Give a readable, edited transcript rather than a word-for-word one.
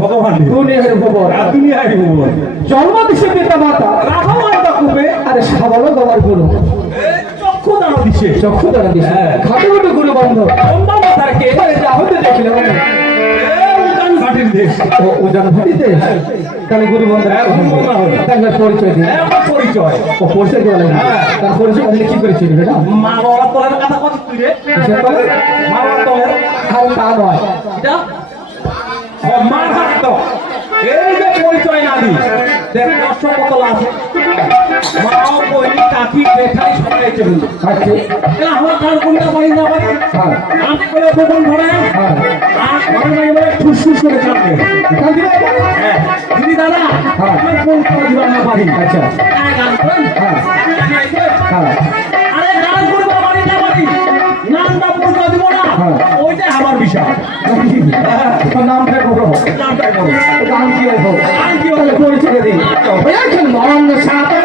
ভগবান দুনিয়ার খবর দুনিয়ার খবর জন্ম দিছে পিতা মাতা রাখাও একটা খুবে আরে সাবালো তোমার গুরু চক্ষু দাঁড়া দিছে চক্ষু দ্বারা দিছে ঘাটে ঘাটে গুরু বন্ধ লম্বা মাথার কে যা হতে দেখিলে মানে উজান ঘাটির দেশ ওজন ভাটিতে তাহলে গুরু বন্ধ তাহলে পরিচয় দিন আমার পরিচয় ও পরিচয় দেওয়া লাগে তার পরিচয় দিলে কি করে চিনবে না মা বাবা তোলার কথা কত তুই রে মা বাবা তোলার আর তা নয় এটা মা হাত এই যে পরিচয় না দিই দেখ কষ্ট কত আছে মাও কইনি কাকি দেখাই সবাই চলে আছে আমার কার কোনটা বাড়ি না বাড়ি হ্যাঁ আজ করে ভগবান ধরে হ্যাঁ আর ঘরে নাই বলে ঠুসঠুস করে কাঁদবে হ্যাঁ দিদি দাদা আমার কোন করে দিবা না বাড়ি আচ্ছা গান করেন হ্যাঁ হ্যাঁ আরে গান করবো বাড়ি না বাড়ি নামটা পরিচয় দিব না ওইটা আমার বিষয় নামটা করো নামটা করো নাম কি হবে আর কি তাহলে পরিচয় দিন মন সাথে